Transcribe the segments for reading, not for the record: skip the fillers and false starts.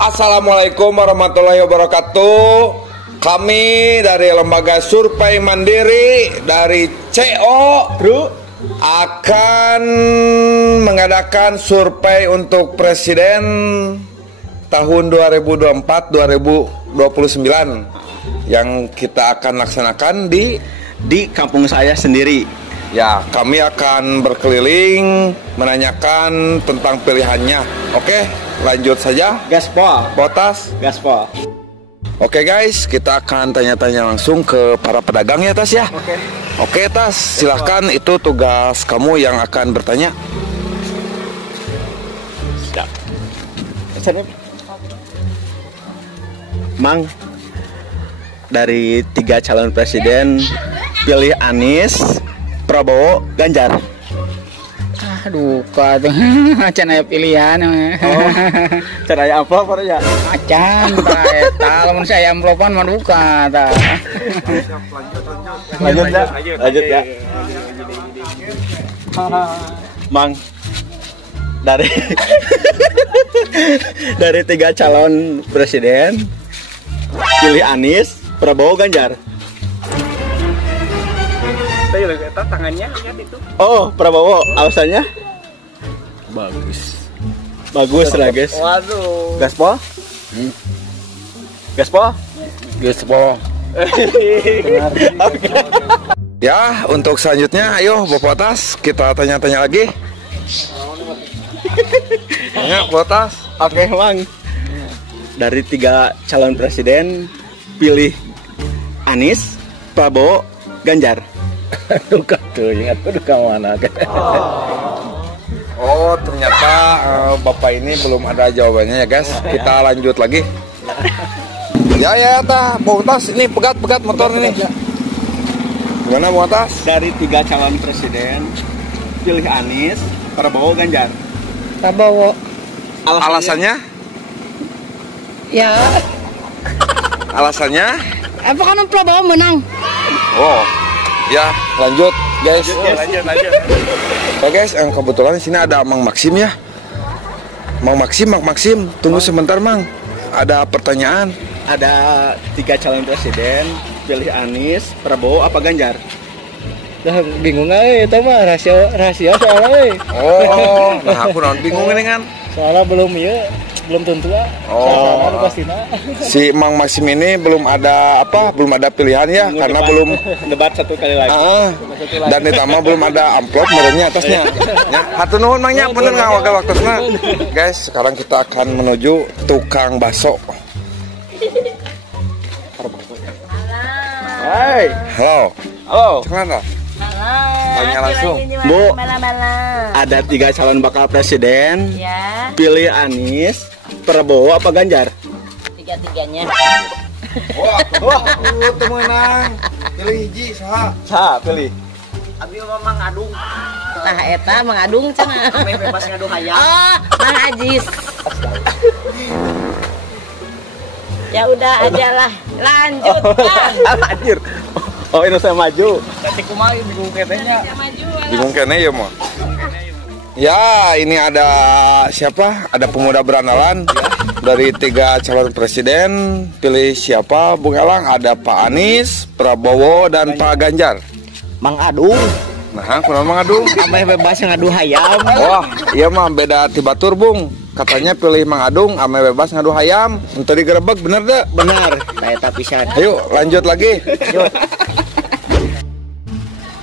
Assalamualaikum warahmatullahi wabarakatuh. Kami dari Lembaga Survei Mandiri dari CO akan mengadakan survei untuk presiden tahun 2024-2029 yang kita akan laksanakan di kampung saya sendiri. Ya, kami akan berkeliling menanyakan tentang pilihannya. Oke, lanjut saja. Gaspol. Botas. Gaspol. Oke guys, kita akan tanya-tanya langsung ke para pedagang ya Tas ya. Oke Tas, silahkan itu tugas kamu yang akan bertanya. Siap. Mang, dari 3 calon presiden pilih Anies, Prabowo, Ganjar. Aduh, kak, acan aya pilihan. Oh, caranya amplop apa ya? Acan, tak, lamun saya amplopan mah duka, tak. Lanjut ya. Mang, dari dari 3 calon presiden pilih Anies, Prabowo, Ganjar. Tangannya lihat itu. Oh, Prabowo, alasannya? Bagus lah guys. Waduh. Gaspol? Gaspol? Ya, untuk selanjutnya ayo Botas, kita tanya-tanya lagi. Ya, Botas. Oke, Mang. Dari 3 calon presiden pilih Anies, Prabowo, Ganjar. Duka tuh, ingat tuh duka mana. Oh, ternyata Bapak ini belum ada jawabannya ya guys. Kita lanjut lagi. Ya, Botas ini pegat motor ini. Gimana Botas? Dari 3 calon presiden pilih Anies, Prabowo, Ganjar. Prabowo. Alasannya? Ya. Alasannya? Apa kan Prabowo menang? Oh, ya lanjut guys. Lanjut. Oke guys, kebetulan di sini ada Mang Maksim ya. Mang Maksim, tunggu sebentar Mang. Ada pertanyaan. Ada 3 calon presiden pilih Anies, Prabowo, apa Ganjar? Bingung aja itu mah rahasia soalnya. Oh, nah aku bingung ini kan. Soalnya belum tentu lah. Oh, si Mang Maksim ini belum ada pilihan ya, karena belum debat 1 kali lagi. Dan ditambah belum ada amplop merenya atasnya. Ya, hatur nuhun Mangnya, bener nggak waktu-waktunya. Guys, sekarang kita akan menuju tukang bakso. Hai. Halo. Kenapa? Tanya langsung. Bu, ada 3 calon bakal presiden. Ya, Pilih Anies, Prabowo, apa Ganjar? 3-3-nya. Wah, aku menang. Pilih hiji, Saha pilih? Abi mah ngadung. Tah eta mengadung cenah. Ame bebas ngadu hayam. Oh, Mang Ajis. Ya udah aja lah, lanjut kan. Anjir. Oh, ini saya maju. Nanti kumaha bingung ketenya. bingung kene ya mah. Ya, ini ada siapa? Ada pemuda berandalan dari 3 calon presiden. Pilih siapa, Bung Elang? Ada Pak Anies, Prabowo, dan Pak Ganjar. Mang Adung. Nah, kenapa Mang Adung? Ame bebas ngadu hayam. Wah, iya mah beda tibatur, Bung. Katanya pilih Mang Adung, ame bebas ngadu hayam. Untuk digerebek, bener deh? Benar. Saya pisan. Ayo, lanjut lagi.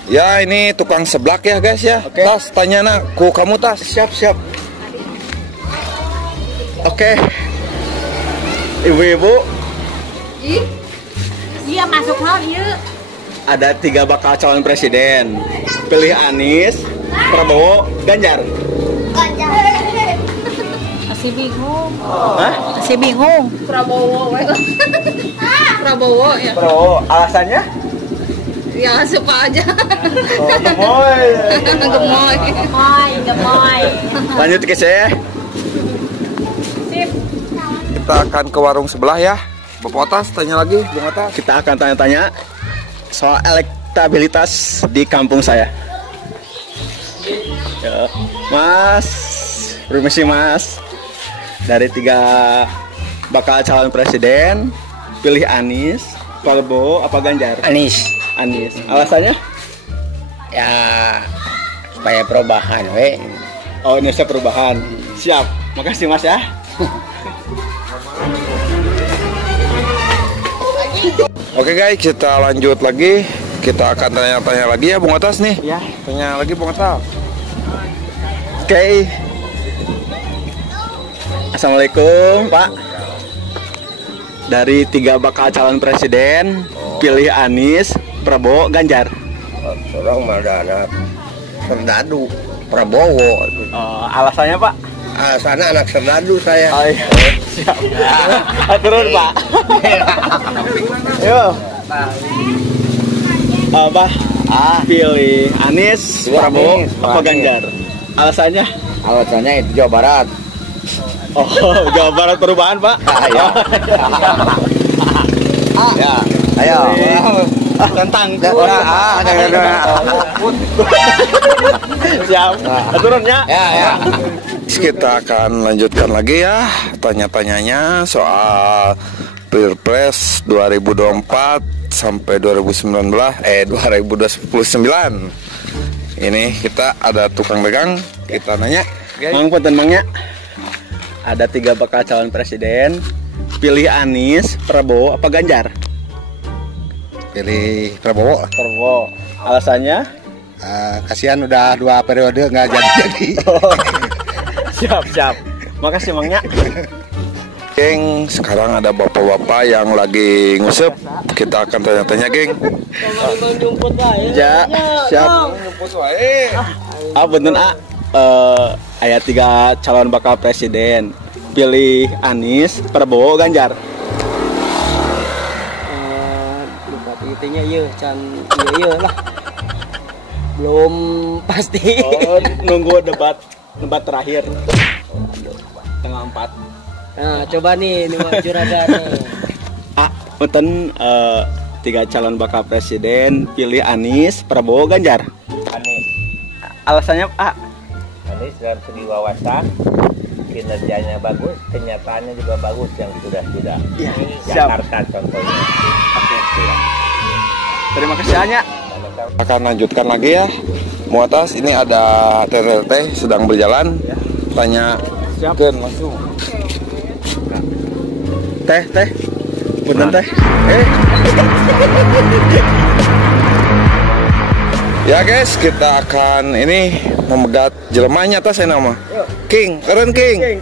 Ya, ini tukang seblak ya guys ya. Oke. Tas, tanya nak, ku kamu Tas. Siap. Oke. Ibu-ibu, Iya masuk nol ieu. ada 3 bakal calon presiden. Pilih Anies, Prabowo, Ganjar. Masih bingung. Hah? Masih bingung. Prabowo we. Prabowo ya. Prabowo, alasannya? Ya suka aja. Oh, gemoy. Gemoy. Lanjut ke saya. Sip. Kita akan ke warung sebelah ya. Bapak Otas, tanya lagi, Bung Otas. Kita akan tanya-tanya soal elektabilitas di kampung saya. Ya, Mas, permisi Mas. Dari 3 bakal calon presiden, pilih Anies, Prabowo apa Ganjar? Anies. Anies. Alasannya? Ya supaya perubahan we. Oh, Indonesia Perubahan. Siap. Makasih Mas ya. Oke guys, kita lanjut lagi. Kita akan tanya-tanya lagi ya Bung Atas nih. Ya. Tanya lagi Bung Atas. Oke. Assalamualaikum Pak. Dari 3 bakal calon presiden, pilih Anies, Prabowo, Ganjar. Orang mah ada Serdadu Prabowo. Alasannya Pak? Sana anak Serdadu saya. Oh, iya. Siap. Turun Pak. Yo. Apa? Pilih Anies, Prabowo, apa Ganjar? Alasannya? Alasannya itu Jawa Barat. Oh, Jawa Barat Perubahan Pak. Ya, ayo. Tentang siap. Turunnya. Ya. Kita akan lanjutkan lagi ya tanya-tanyanya soal Pilpres 2024 sampai 2029 Ini kita ada tukang dagang, kita nanya. Mang punten mangnya. Ada 3 bakal calon presiden, pilih Anies, Prabowo apa Ganjar? Pilih Prabowo. Prabowo. Alasannya? Kasihan udah 2 periode nggak jadi. Siap. Makasih Mangnya. Geng, sekarang ada bapak-bapak yang lagi ngusep. Kita akan tanya-tanya, geng. Ya, siap. Bener ayat 3 calon bakal presiden, pilih Anies, Prabowo, Ganjar. Intinya iya lah, belum pasti. Oh, nunggu debat terakhir tanggal 4. Nah, coba nih juragan. Punten 3 calon bakal presiden, pilih Anies, Prabowo, Ganjar. Anies. Alasannya Anies dalam segi wawasan, kinerjanya bagus, kenyataannya juga bagus yang sudah. Ya, siap. Jakarta contohnya. Terima kasih Anya. Akan lanjutkan lagi ya. Mau atas ini ada TTT sedang berjalan. Tanya Siap. langsung. Teh. Punten teh. Ya guys, kita akan ini memegat jelemahnya atas saya nama. King, keren King.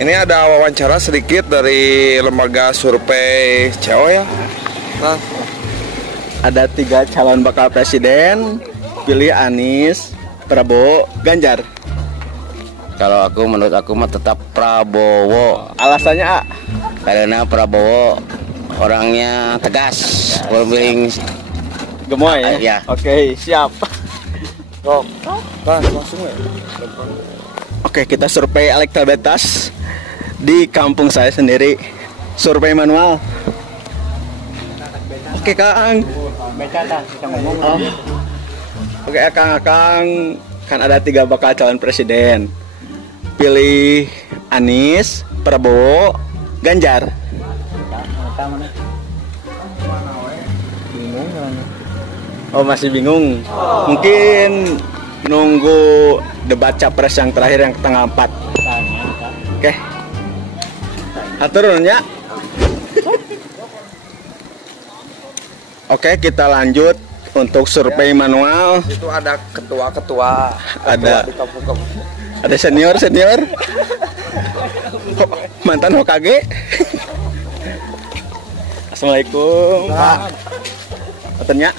Ini ada wawancara sedikit dari lembaga survei CEO ya. Nah, Ada 3 calon bakal presiden, pilih Anies, Prabowo, Ganjar. Kalau menurut aku mah tetap Prabowo. Alasannya Karena Prabowo orangnya tegas, paling gemoy ya. Ya. Oke, siap. langsung ya. Oke, kita survei elektabilitas di kampung saya sendiri. Survei manual. Oke, Kang. Oke, Kang. Kan ada 3 bakal calon presiden. Pilih Anies, Prabowo, Ganjar. Oh, masih bingung. Mungkin nunggu debat capres yang terakhir yang tanggal 4. Oke. Aturunnya. Oke, kita lanjut untuk survei manual. Itu ada ketua-ketua Ada. di kampung-kampung. Ada senior. Mantan Hokage. Assalamualaikum Pak. Katanya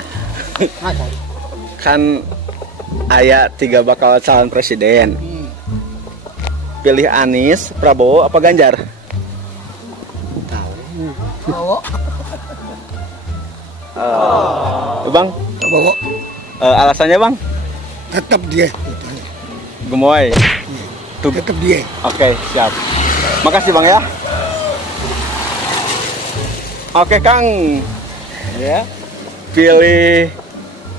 kan ayat 3 bakal calon presiden. Pilih Anies, Prabowo apa Ganjar? Bang, Prabowo alasannya Bang? tetap dia, Gemoy. tetap dia. Oke, siap. Makasih Bang ya. Oke Kang. Ya. Pilih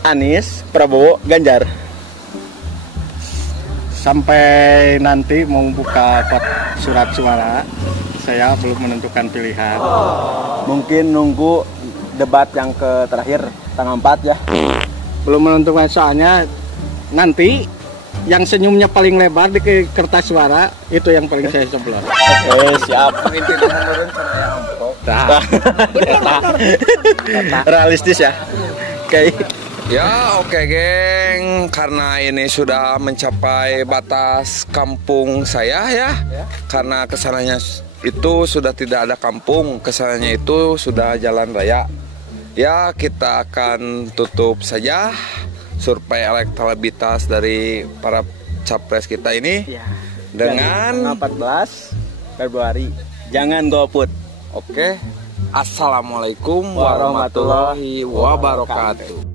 Anies, Prabowo, Ganjar. Sampai nanti mau buka surat suara, saya belum menentukan pilihan. Mungkin nunggu debat yang terakhir tanggal 4 ya. Belum menentukan, soalnya nanti yang senyumnya paling lebar di kertas suara itu yang paling saya sebelah. Siap. Realistis ya. Oke. Ya oke geng, karena ini sudah mencapai batas kampung saya ya. Karena kesananya itu sudah tidak ada kampung, kesananya itu sudah jalan raya. Ya kita akan tutup saja survei elektabilitas dari para capres kita ini dengan 14 Februari. Jangan golput. Oke. Assalamualaikum warahmatullahi wabarakatuh.